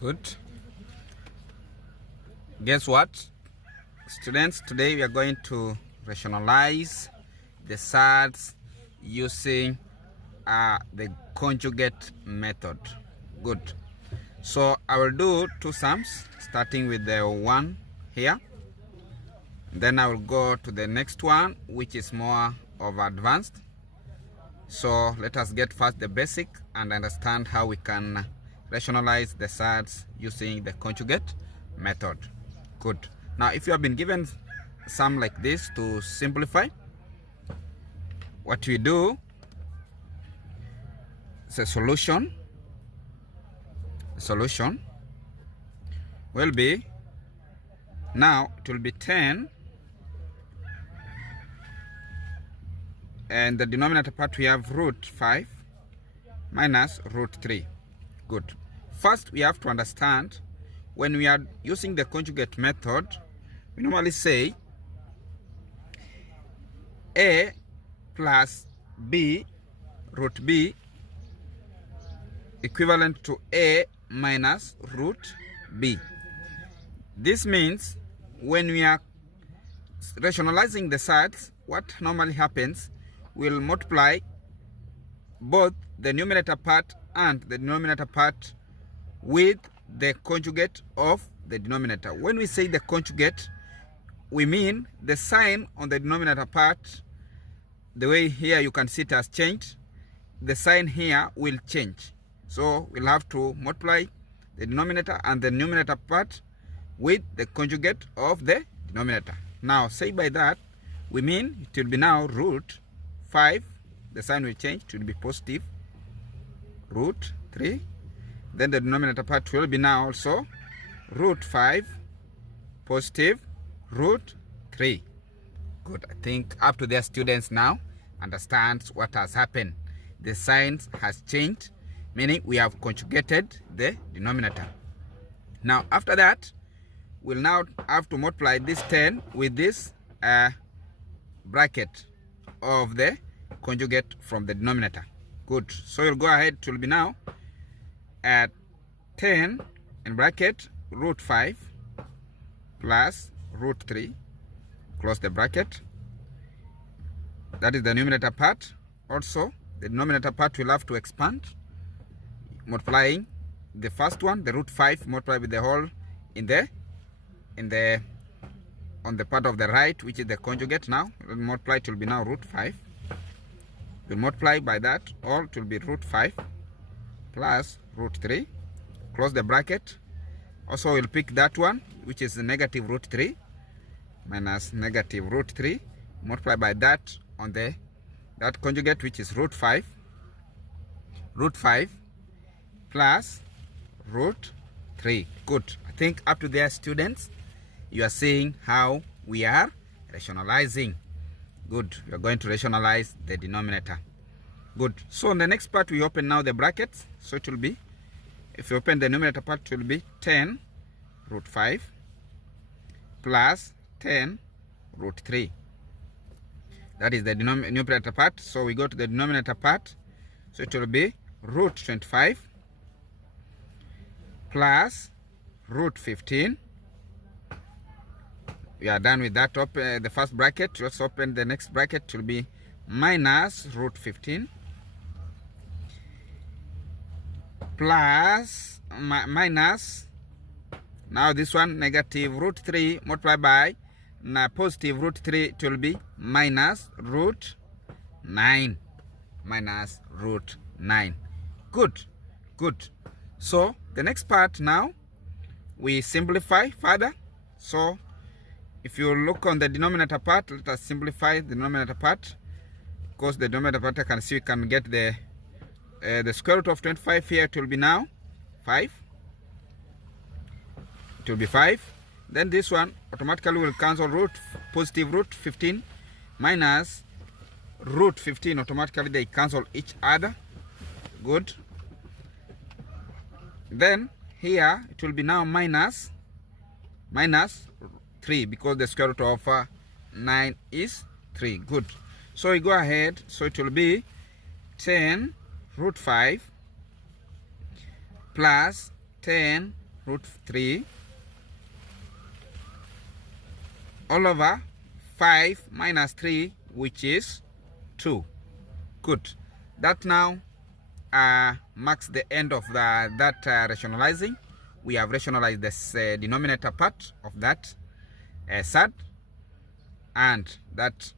Good. Guess what? Students, today we are going to rationalize the surds using the conjugate method. Good. So I will do two sums, starting with the one here. Then I will go to the next one, which is more of advanced. So let us get first the basic and understand how we can rationalize the surds using the conjugate method. Good. Now, if you have been given some like this to simplify, what we do is a solution. The solution will be, now it will be 10, and the denominator part we have root 5 minus root 3. Good. First, we have to understand when we are using the conjugate method, we normally say a plus b root b equivalent to a minus root b. This means when we are rationalizing the surds, what normally happens, we'll multiply both the numerator part and the denominator part with the conjugate of the denominator. When we say the conjugate, we mean the sign on the denominator part, the way here you can see it has changed, the sign here will change. So we'll have to multiply the denominator and the numerator part with the conjugate of the denominator. Now, say by that, we mean it will be now root 5, the sign will change, it will be positive root 3. Then the denominator part will be now also root 5 positive root 3. Good. I think up to their students now understands what has happened. The sign has changed, meaning we have conjugated the denominator. Now, after that, we'll now have to multiply this 10 with this bracket of the conjugate from the denominator. Good. So we'll go ahead, it will be now at 10 in bracket root 5 plus root 3, close the bracket. That is the numerator part. Also, the denominator part will have to expand, multiplying the first one, the root 5, multiply with the whole on the part of the right, which is the conjugate. Now we'll multiply, it will be now root 5. We'll multiply by that, all it will be root 5 plus root 3, close the bracket. Also we'll pick that one, which is the negative root 3 minus negative root 3, multiply by that on that conjugate, which is root 5 plus root 3. Good. I think up to there, students, you are seeing how we are rationalizing. Good. We are going to rationalize the denominator. Good. So in the next part, we open now the brackets. So it will be, if you open the numerator part, it will be 10 root 5 plus 10 root 3. That is the numerator part. So we go to the denominator part. So it will be root 25 plus root 15. We are done with that. Open the first bracket. Let's open the next bracket. It will be minus root 15 plus minus, now this one, negative root 3 multiplied by positive root 3, it will be minus root 9. Minus root 9. Good. Good. So the next part now, we simplify further. So if you look on the denominator part, let us simplify the denominator part. Because the denominator part, I can see we can get the square root of 25 here. It will be now 5. It will be 5. Then this one automatically will cancel positive root 15 minus root 15. Automatically they cancel each other. Good. Then here it will be now minus 3, because the square root of 9 is 3. Good. So we go ahead. So it will be 10 root 5 plus 10 root 3 all over 5 minus 3, which is 2. Good. That now marks the end of that rationalizing. We have rationalized this denominator part of that surd, and that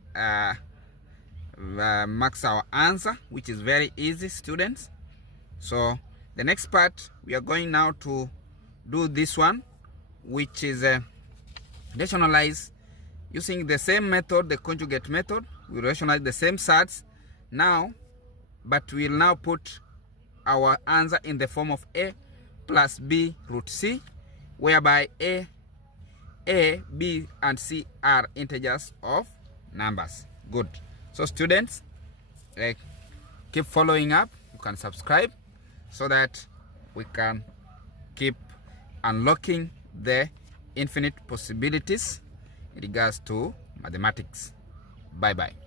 marks our answer, which is very easy, students. So the next part, we are going now to do this one, which is rationalize using the same method, the conjugate method. We rationalize the same surds now, but we'll now put our answer in the form of a plus b root c, whereby a, b, and c are integers of numbers. Good. So students, keep following up. You can subscribe so that we can keep unlocking the infinite possibilities in regards to mathematics. Bye bye.